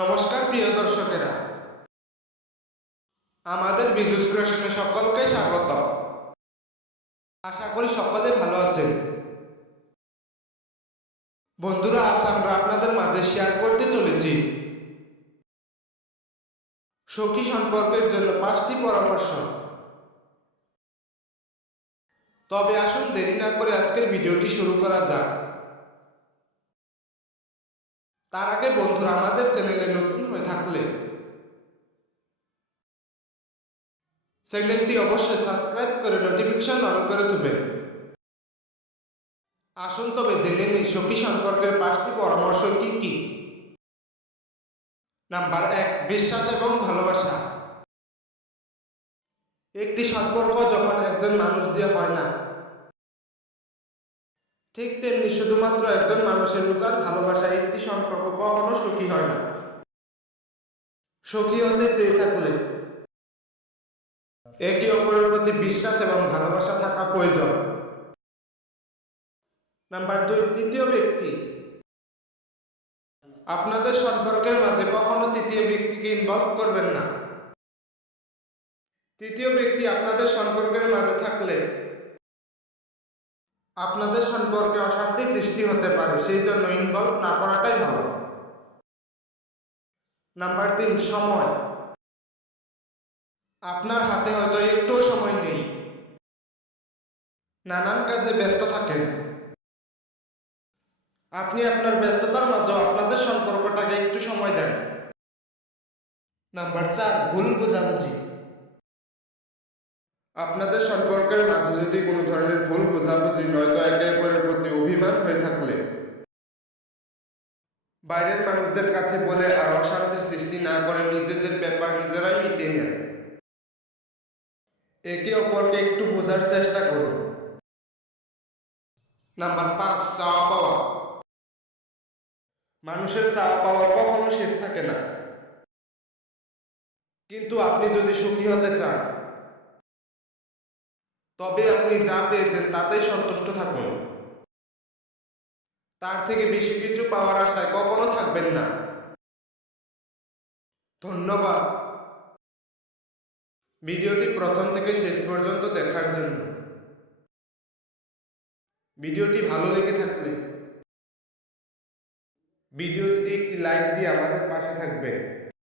নমস্কার প্রিয় দর্শকেরা, আমাদের বিজুস ক্রিয়েশনে সকলকে স্বাগত। আশা করি সকলে ভালো আছেন। বন্ধুরা, আজ আমরা আপনাদের মাঝে শেয়ার করতে চলেছি সখী সম্পর্কের জন্য 5টি পরামর্শ। তবে আসুন দেরি না করে আজকের ভিডিওটি শুরু করা যাক। তার আগে বন্ধুরা, আমাদের চ্যানেলে নতুন হয়ে থাকলে চ্যানেলটি অবশ্যই সাবস্ক্রাইব করে নোটিফিকেশন অন করে দেবেন। আসুন তবে জেনে নিই সখী সম্পর্কের 5টি পরামর্শ কি কি। নাম্বার 1, বিশ্বাস এবং ভালোবাসা। একটি সম্পর্ক যখন একজন মানুষ দিয়ে হয় না, ঠিক তেমনি শুধুমাত্র একজন মানুষের উজাড় ভালোবাসা একটি সম্পর্ক কখনো সুখী হয় না। সুখী হতে চেয়ে থাকলে একে অপরের প্রতি বিশ্বাস এবং ভালোবাসা থাকা প্রয়োজন। নাম্বার 2, তৃতীয় ব্যক্তি। আপনাদের সম্পর্কের মাঝে কখনো তৃতীয় ব্যক্তিকে ইনভলভ করবেন না। তৃতীয় ব্যক্তি আপনাদের সম্পর্কের মাঝে থাকলে আপনাদের সম্পর্কে অশান্তি সৃষ্টি হতে পারে, সেই জন্য ইনভলভ না করাটাই ভালো। নাম্বার 3, সময়। আপনার হাতে হয়তো একটু সময় নেই, নানান কাজে ব্যস্ত থাকেন। আপনি আপনার ব্যস্ততার মাঝেও আপনাদের সম্পর্কটাকে একটু সময় দেন। নাম্বার 4, ভুল বোঝাবুঝি। আপনাদের সম্পর্কের মাঝে যদি কোনো ধরনের ভুল বোঝাবুঝি নয়তো একে অপরের প্রতি অভিমান হয়ে থাকলে বাইরের মানুষদের কাছে বলে আর অশান্তির সৃষ্টি না করে নিজেদের ব্যাপার নিজেরাই মিটিয়ে নেন। একে অপরকে একটু বোঝার চেষ্টা করুন। নাম্বার 5, চাওয়া পাওয়া। মানুষের চাওয়া পাওয়া কখনো শেষ থাকে না, কিন্তু আপনি যদি সুখী হতে চান তবে আপনি যা পেয়েছেন তাতেই সন্তুষ্ট থাকুন। তার থেকে বেশি কিছু পাওয়ার আশায় কখনো থাকবেন না। ধন্যবাদ ভিডিওটি প্রথম থেকে শেষ পর্যন্ত দেখার জন্য। ভিডিওটি ভালো লেগে থাকলে ভিডিওটিতে একটি লাইক দিয়ে আমাদের পাশে থাকবেন।